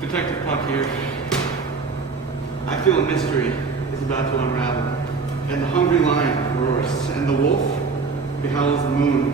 Detective Puck here. I feel a mystery is about to unravel, and the hungry lion roars, and the wolf behowls the moon,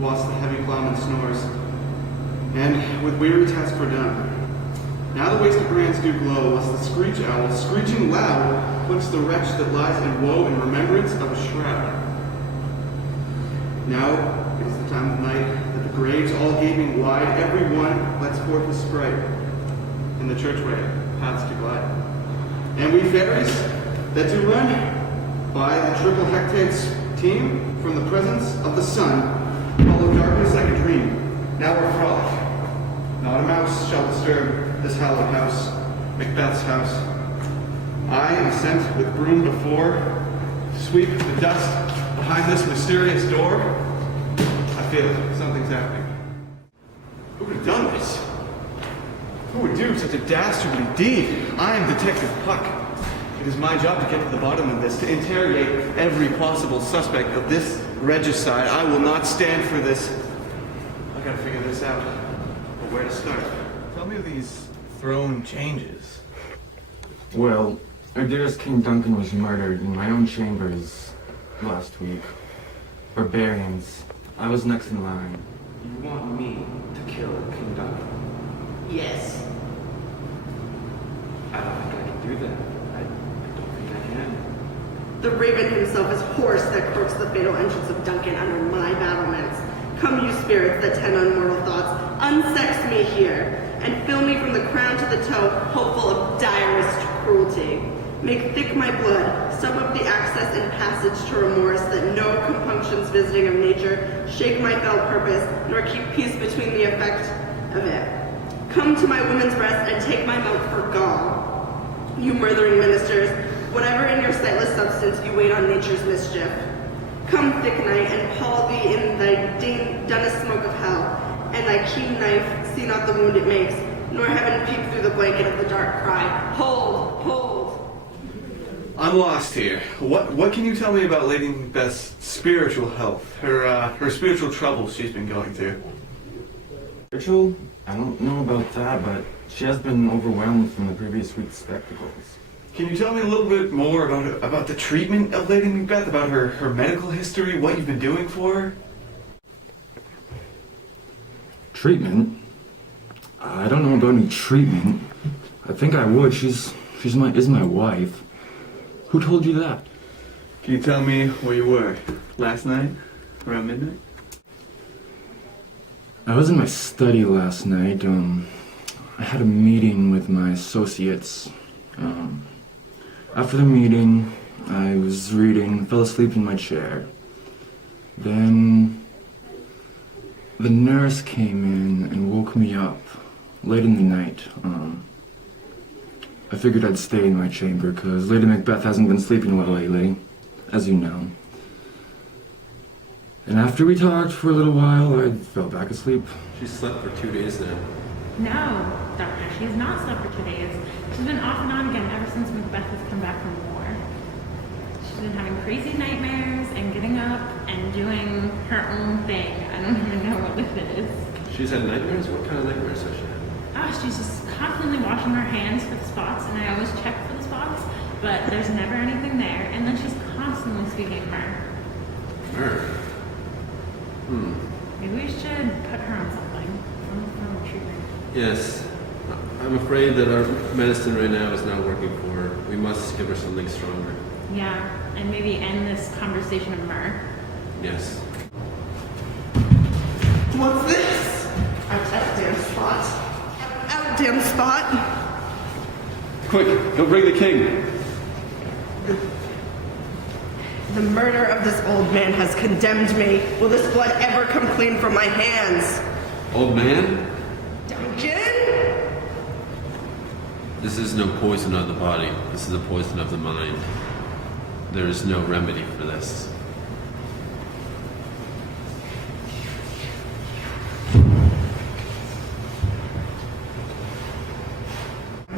whilst the heavy plowman snores, and with weary task done. Now the wasted brands do glow, whilst the screech owl, screeching loud, puts the wretch that lies in woe in remembrance of a shroud. Now it is the time of night, that the graves all gaping wide, every one lets forth his sprite, in the churchway paths to glide. And we fairies that do run by the triple hectade's team from the presence of the sun, follow darkness like a dream. Now we're frolic. Not a mouse shall disturb this hallowed house, Macbeth's house. I am sent with broom before to sweep the dust behind this mysterious door. I feel something's happening. Who would have done this? Who would do such a dastardly deed? I am Detective Puck. It is my job to get to the bottom of this, to interrogate every possible suspect of this regicide. I will not stand for this. I gotta figure this out. But where to start? Tell me of these throne changes. Well, our dearest King Duncan was murdered in my own chambers last week. Barbarians. I was next in line. You want me to kill King Duncan? Yes. I don't think I can do that. I don't think I can. The Raven himself is horse that croaks the fatal entrance of Duncan under my battlements. Come, you spirits that tend unmortal thoughts, unsex me here, and fill me from the crown to the toe, hopeful of direst cruelty. Make thick my blood, stop up the access and passage to remorse, that no compunctions visiting of nature shake my fell purpose, nor keep peace between the effect of it. Come to my woman's rest and take my milk for gall. You murthering ministers, whatever in your sightless substance you wait on nature's mischief. Come, thick night, and pall thee in thy dunnest smoke of hell, and thy keen knife see not the wound it makes, nor heaven peep through the blanket of the dark cry, hold, hold. I'm lost here. What can you tell me about Lady Macbeth's spiritual health, her spiritual troubles she's been going through? Spiritual? I don't know about that, but she has been overwhelmed from the previous week's spectacles. Can you tell me a little bit more about the treatment of Lady Macbeth, about her medical history, what you've been doing for her? Treatment? I don't know about any treatment. I think I would. She's my wife. Who told you that? Can you tell me where you were last night, around midnight? I was in my study last night. I had a meeting with my associates. After the meeting, I was reading, fell asleep in my chair. Then the nurse came in and woke me up late in the night. I figured I'd stay in my chamber because Lady Macbeth hasn't been sleeping well lately, as you know. And after we talked for a little while, I fell back asleep. She slept for 2 days now. No, Doctor, she has not slept for 2 days. She's been off and on again ever since Macbeth has come back from war. She's been having crazy nightmares and getting up and doing her own thing. I don't even know what this is. She's had nightmares? What kind of nightmares has she had? She's just constantly washing her hands for the spots, and I always check for the spots, but there's never anything there. And then she's constantly speaking myrrh. Myrrh? Maybe we should put her on something. Some form of treatment. Yes. I'm afraid that our medicine right now is not working for her. We must give her something stronger. Yeah, and maybe end this conversation of myrrh. Yes. What's this? Out that damn spot. Out damn spot. Quick, go bring the king. The murder of this old man has condemned me. Will this blood ever come clean from my hands? Old man? Duncan? This is no poison of the body. This is a poison of the mind. There is no remedy for this.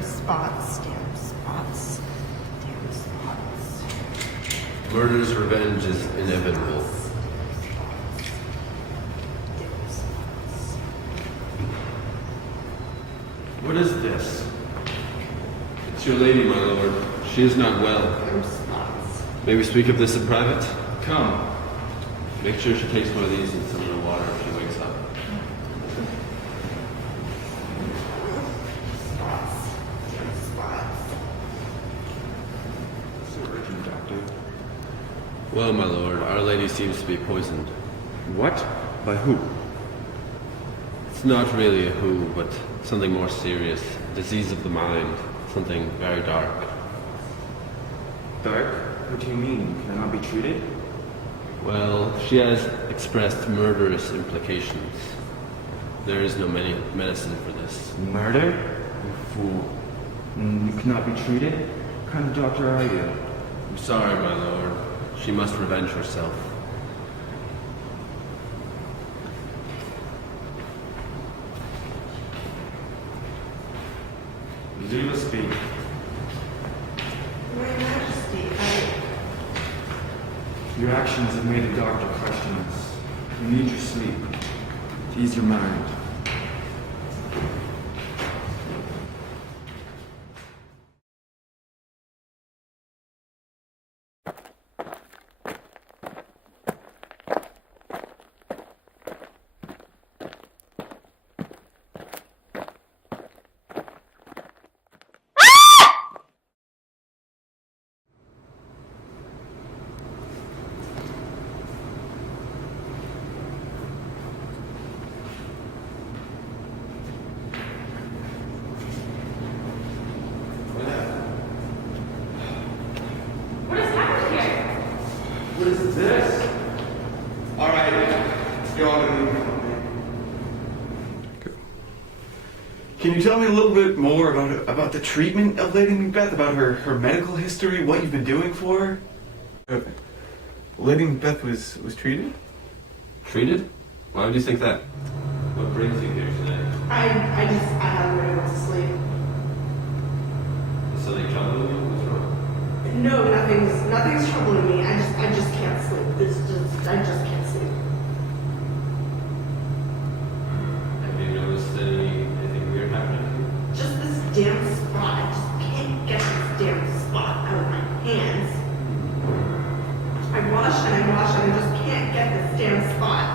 Spots, damn spots, damn spots. Murder's revenge is inevitable. Damn spots. What is this? It's your lady, my lord. She is not well. Damn spots. May we speak of this in private? Come. Make sure she takes one of these and some of the water if she wakes up. Spots. Damn spots. So urgent, Doctor. Well, my lord, Our Lady seems to be poisoned. What? By who? It's not really a who, but something more serious. Disease of the mind. Something very dark. Dark? What do you mean? Can it not be treated? Well, she has expressed murderous implications. There is no medicine for this. Murder? You fool. You cannot be treated? What kind of doctor are you? I'm sorry, my lord. She must revenge herself. Leave us be. Your Majesty, Your actions have made the doctor question us. You need your sleep to ease your mind. What has happened here? What is this? All right, you're all gonna leave me. Can you tell me a little bit more about the treatment of Lady Macbeth, about her medical history, what you've been doing for her? Okay. Lady Macbeth was treated? Treated? Why would you think that? What brings you here today? I haven't been able to sleep. Is something troubling you? What's wrong? No, nothing's troubling me. I just can't sleep. I just can't sleep. Have you noticed anything weird happening to you? Just this damn spot. I just can't get this damn spot out of my hands. I wash and I just can't get this damn spot.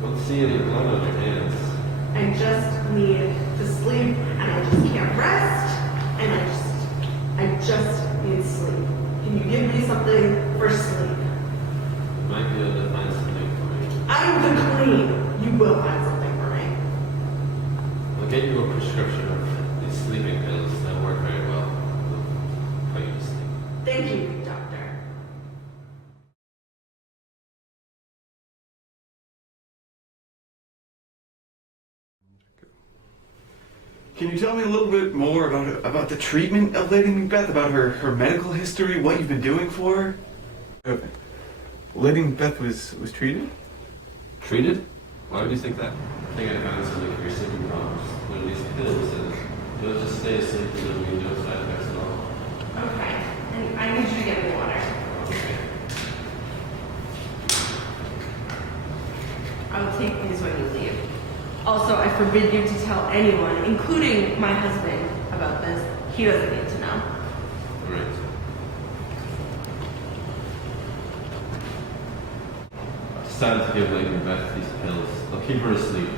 Don't see any blood on your hands. I just need to sleep and I just can't rest and I just need sleep. Can you give me something for sleep? Might be able to find something for me. I'm the queen. You will find something for me. I'll get you a prescription of these sleeping pills that work very well. They'll put you to sleep. Thank you, doctor. Can you tell me a little bit more about the treatment of Lady Macbeth, about her medical history, what you've been doing for her? Okay. Lady Macbeth was treated? Treated? Why would you think that? I think I found something for your sleeping problems. One of these pills, and you'll just stay asleep and there'll be no side effects at all. Okay. And I need you to get me water. Okay. forbid you to tell anyone, including my husband, about this. He doesn't need to know. Right. I've decided to give Lady Macbeth these pills. They'll keep her asleep,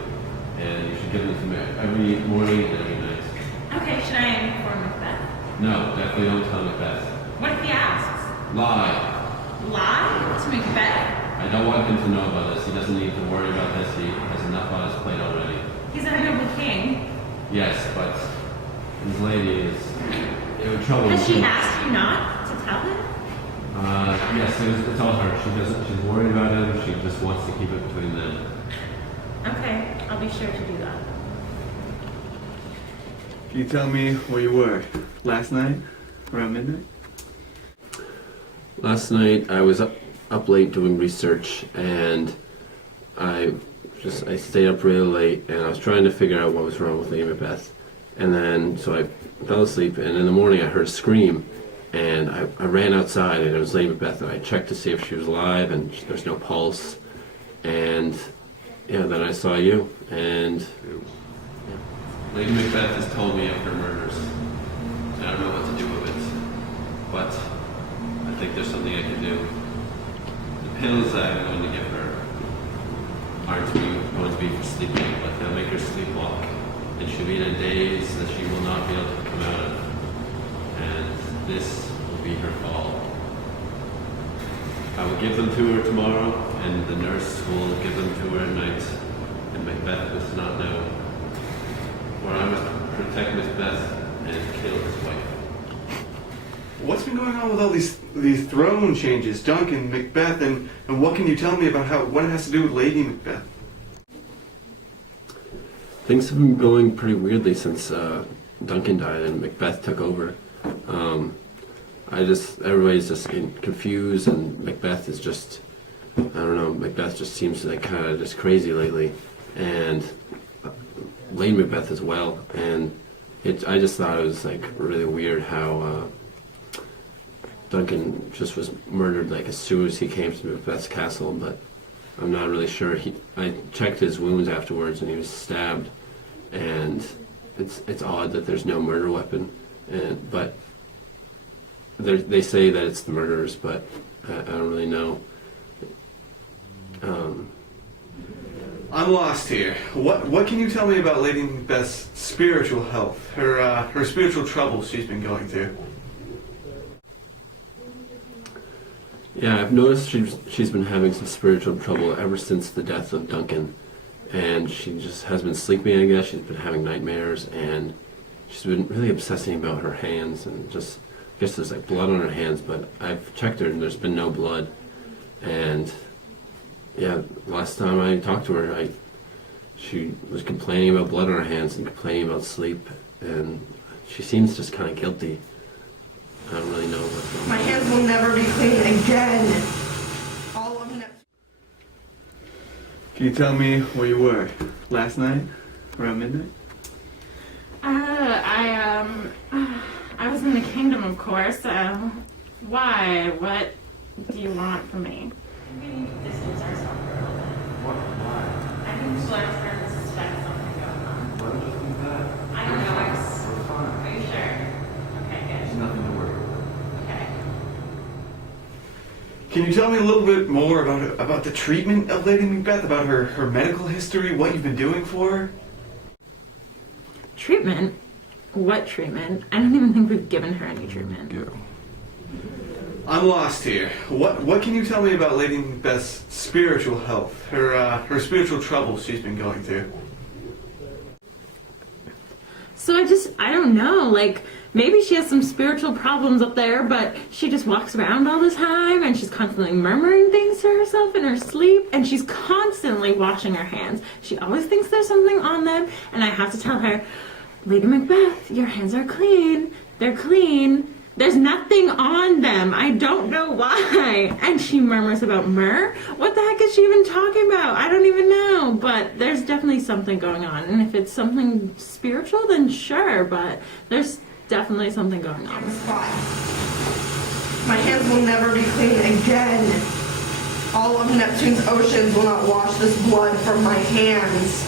and you should give them to me every morning and every night. Okay, should I inform Macbeth? No, definitely don't tell Macbeth. What if he asks? Lie. Lie to Macbeth? I don't want him to know about this. He doesn't need to worry about this. He has enough on his plate already. He's a noble king. Yes, but his lady is... It would trouble him Has too she much. asked you not to tell him? Yes, it's all her. She's worried about him. She just wants to keep it between them. Okay, I'll be sure to do that. Can you tell me where you were last night, around midnight? Last night I was up late doing research, and I stayed up really late, and I was trying to figure out what was wrong with Lady Macbeth. And then, so I fell asleep, and in the morning I heard a scream, and I ran outside, and it was Lady Macbeth, and I checked to see if she was alive, and there's no pulse. And yeah, then I saw you, and yeah. Lady Macbeth has told me of her murders, and I don't know what to do with it, but I think there's something I can do. The pills that I'm going to give her aren't going to be for sleeping, but they'll make her sleepwalk, and she'll be in a daze that she will not be able to come out of, and this will be her fall. I will give them to her tomorrow, and the nurse will give them to her at night, and Macbeth does not know, for I must protect Macbeth and kill his wife. What's been going on with all these throne changes, Duncan, Macbeth, and what can you tell me about what it has to do with Lady Macbeth? Things have been going pretty weirdly since Duncan died and Macbeth took over. Everybody's just confused, and Macbeth is just, I don't know, Macbeth just seems like kind of just crazy lately, and Lady Macbeth as well. And I just thought it was like really weird how Duncan just was murdered like as soon as he came to Macbeth's castle, but I'm not really sure. I checked his wounds afterwards, and he was stabbed, and it's odd that there's no murder weapon, but they say that it's the murderers, but I don't really know. I'm lost here. What can you tell me about Lady Macbeth's spiritual health, her spiritual troubles she's been going through? Yeah, I've noticed she's been having some spiritual trouble ever since the death of Duncan, and she just has been sleeping, I guess. She's been having nightmares, and she's been really obsessing about her hands, and just, I guess there's like blood on her hands, but I've checked her and there's been no blood. And yeah, last time I talked to her, she was complaining about blood on her hands and complaining about sleep, and she seems just kind of guilty. I don't really know what's going on. My hands will never be clean again. All of them. Can you tell me where you were last night, around midnight? I was in the kingdom, of course. Why? What do you want from me? We need to distance ourselves for a little bit. Why? I think Blair's starting to suspect something going on. Why don't you think that? I don't know. We're fine. Are you sure? Okay, There's good. nothing to worry about. Okay. Can you tell me a little bit more about the treatment of Lady Macbeth, about her medical history, what you've been doing for her? Treatment? What treatment? I don't even think we've given her any treatment. I'm lost here. What can you tell me about Lady Macbeth's spiritual health, her spiritual troubles she's been going through? So I don't know, like, maybe she has some spiritual problems up there, but she just walks around all the time, and she's constantly murmuring things to herself in her sleep, and she's constantly washing her hands. She always thinks there's something on them, and I have to tell her, Lady Macbeth, your hands are clean. They're clean. There's nothing on them. I don't know why. And she murmurs about myrrh. What the heck is she even talking about? I don't even know. But there's definitely something going on. And if it's something spiritual, then sure. But there's definitely something going on. My hands will never be clean again. All of Neptune's oceans will not wash this blood from my hands.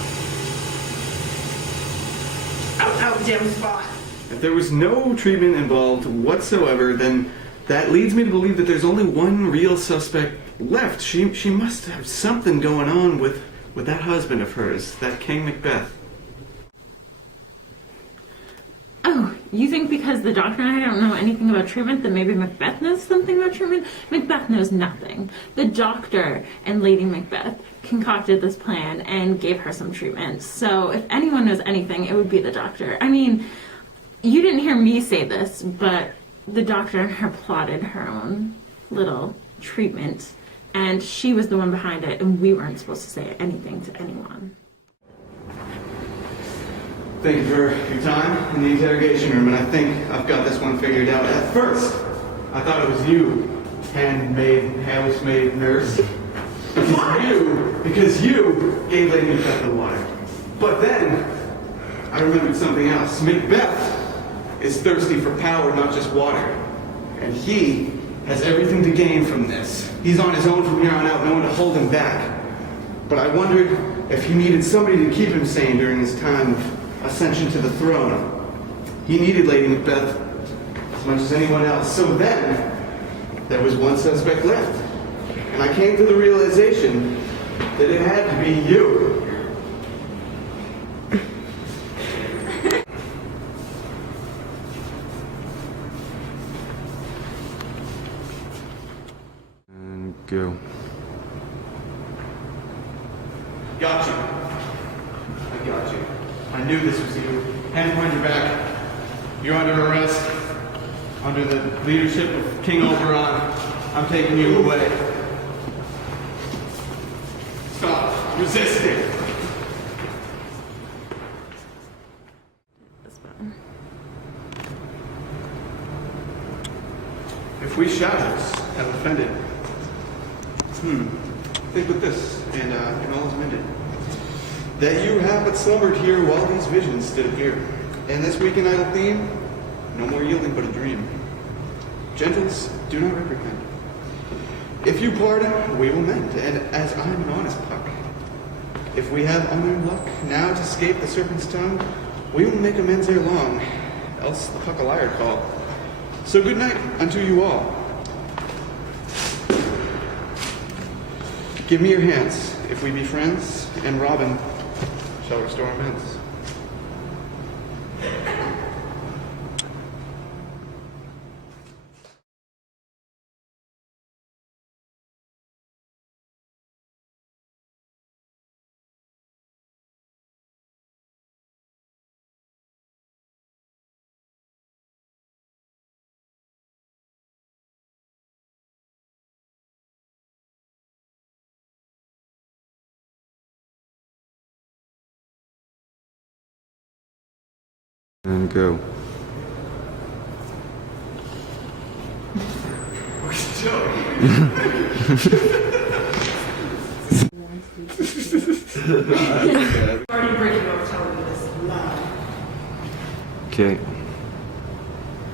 Ow, damn spot. If there was no treatment involved whatsoever, then that leads me to believe that there's only one real suspect left. She must have something going on with that husband of hers, that King Macbeth. Oh, you think because the doctor and I don't know anything about treatment that maybe Macbeth knows something about treatment? Macbeth knows nothing. The doctor and Lady Macbeth concocted this plan and gave her some treatment. So if anyone knows anything, it would be the doctor. I mean, you didn't hear me say this, but the doctor and her plotted her own little treatment, and she was the one behind it, and we weren't supposed to say anything to anyone. Thank you for your time in the interrogation room, and I think I've got this one figured out. At first, I thought it was you, handmaid, housemaid, nurse. Because you gave Lady Macbeth the water. But then, I remembered something else. Macbeth is thirsty for power, not just water. And he has everything to gain from this. He's on his own from here on out, no one to hold him back. But I wondered if he needed somebody to keep him sane during his time of ascension to the throne. He needed Lady Macbeth as much as anyone else. So then, there was one suspect left. And I came to the realization that it had to be you. And go. Got you. I got you. I knew this was you. Hand behind your back. You're under arrest. Under the leadership of King Oberon. I'm taking you away. Stop resisting. This button. If we shadows have offended, think with this, and all is mended. That you have but slumbered here while these visions did appear. And this weak and idle theme, no more yielding but a dream. Gentles, do not reprehend. If you pardon, we will mend, and as I'm an honest puck. If we have unearned luck, now to escape the serpent's tongue, we will make amends ere long, else the puck a liar call. So good night unto you all. Give me your hands, if we be friends, and Robin shall restore amends. And go. Already breaking over telling you this loud. Okay.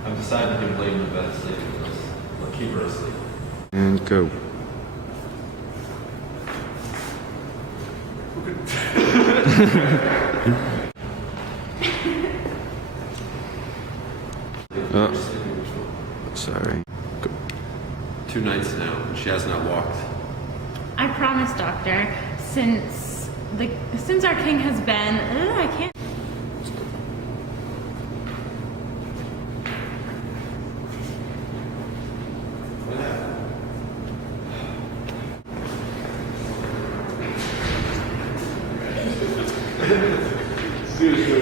I've decided to blame Macbeth sleeping with us. I'll keep her asleep. And go. Sorry. Go. 2 nights now, and she has not walked. I promise, Doctor, since our king has been, I can't. Seriously,